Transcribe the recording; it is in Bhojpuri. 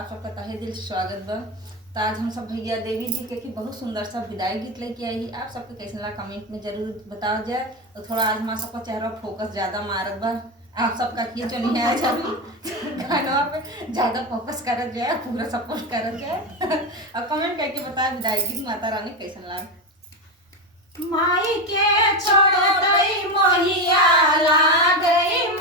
आप सबका तहे दिल से स्वागत बा। तो आज हम सब भैया देवी जी के बहुत सुंदर सा विदाई गीत लेके आई। आप सबके कैसे लगा कमेंट में जरूर बताओ जाए। तो थोड़ा आज हमारा सबका चेहरा फोकस ज्यादा मारत बा। आप सबका किए जो नहीं है गाना पे ज्यादा फोकस करत जाए, पूरा सपोर्ट करत जाए और कमेंट करके बताए विदाई गीत माता रानी कैसे लगा। माई के छोड़ गई मोहिया ला गई